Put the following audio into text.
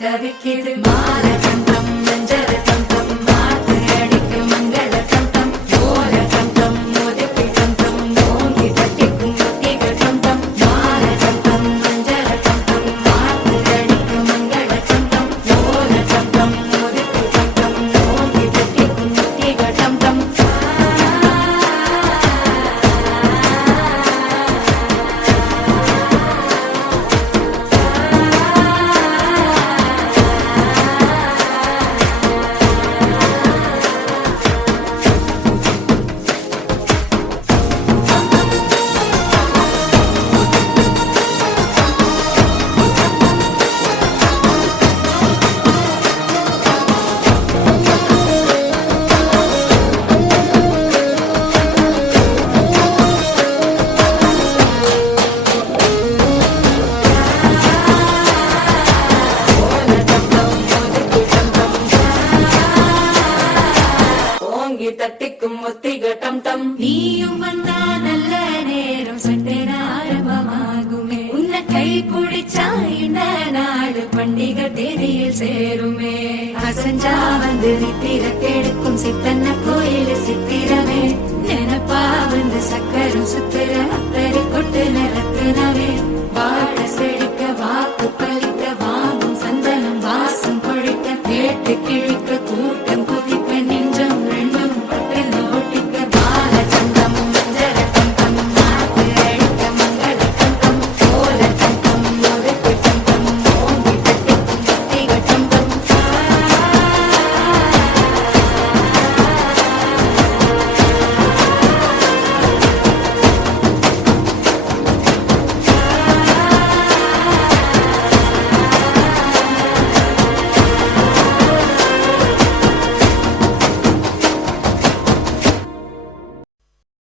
தவிக்கிது மால கண்டம் மஞ்சள் கண்டம் மாத்து அடிக்கு மங்கள கண்டம் ஓல கண்டம் மோதிப்பி கண்டம் ஓங்கி தட்டிக்கும் முத்திகள் கண்டம் மால கண்டம் மஞ்சள் கண்டம் மாத்து அடிக்கு மங்கள கண்டம் ஓல கண்டம் மோதிப்பி கண்டம் ஓங்கி தட்டிக்கும் முத்திகள் கண்டம் தட்டிக்கும் ஒத்திக டம் டம் நீயும் வந்தா நல்ல நேரம் சட்டென ஆரம்பமாகுமே உன்னை கை பிடிச்சா இந்த நாடு பண்டிகை தேதியில் சேருமே அசஞ்சா வந்து நித்திர கெடுக்கும் சித்தன்ன கோயில் சித்திரமே நினப்பா வந்து சக்கரம் சுத்துற அத்தரி கொட்டுல